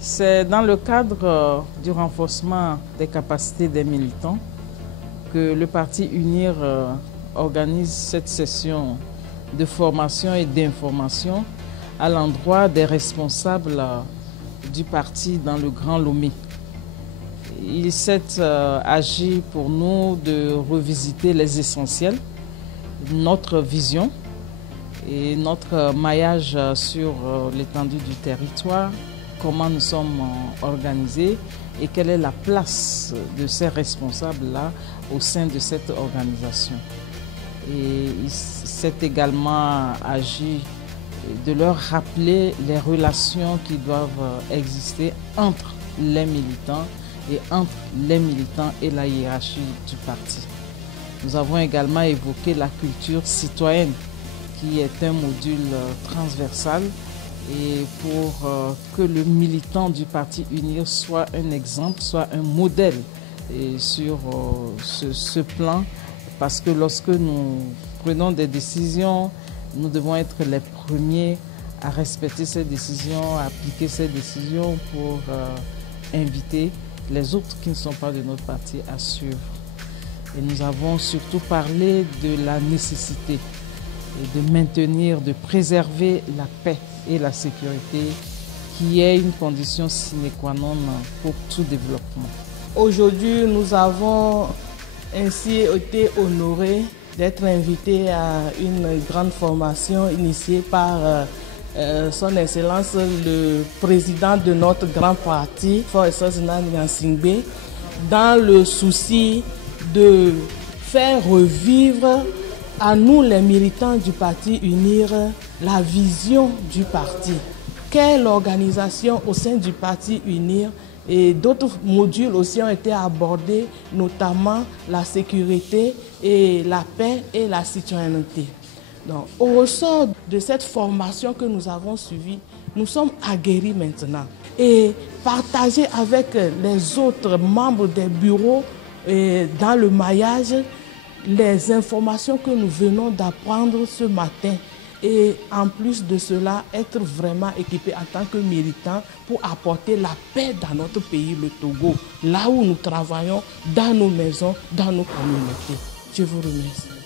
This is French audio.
C'est dans le cadre du renforcement des capacités des militants que le parti UNIR organise cette session de formation et d'information à l'endroit des responsables du parti dans le Grand Lomé. Il s'est agi pour nous de revisiter les essentiels, notre vision et notre maillage sur l'étendue du territoire, comment nous sommes organisés et quelle est la place de ces responsables-là au sein de cette organisation. Et il s'est également agi de leur rappeler les relations qui doivent exister entre les militants et entre les militants et la hiérarchie du parti. Nous avons également évoqué la culture citoyenne, qui est un module transversal et pour que le militant du parti UNIR soit un exemple, soit un modèle sur ce plan, parce que lorsque nous prenons des décisions, nous devons être les premiers à respecter ces décisions, à appliquer ces décisions pour inviter les autres qui ne sont pas de notre parti à suivre. Et nous avons surtout parlé de la nécessité de maintenir, de préserver la paix et la sécurité, qui est une condition sine qua non pour tout développement. Aujourd'hui, nous avons ainsi été honorés d'être invités à une grande formation initiée par Son Excellence le président de notre grand parti, Forest Nyansingbe, dans le souci de faire revivre à nous les militants du parti UNIR la vision du parti. Quelle organisation au sein du parti UNIR, et d'autres modules aussi ont été abordés, notamment la sécurité et la paix et la citoyenneté. Donc, au ressort de cette formation que nous avons suivie, nous sommes aguerris maintenant et partager avec les autres membres des bureaux dans le maillage les informations que nous venons d'apprendre ce matin. Et en plus de cela, être vraiment équipé en tant que militant pour apporter la paix dans notre pays, le Togo, là où nous travaillons, dans nos maisons, dans nos communautés. Je vous remercie.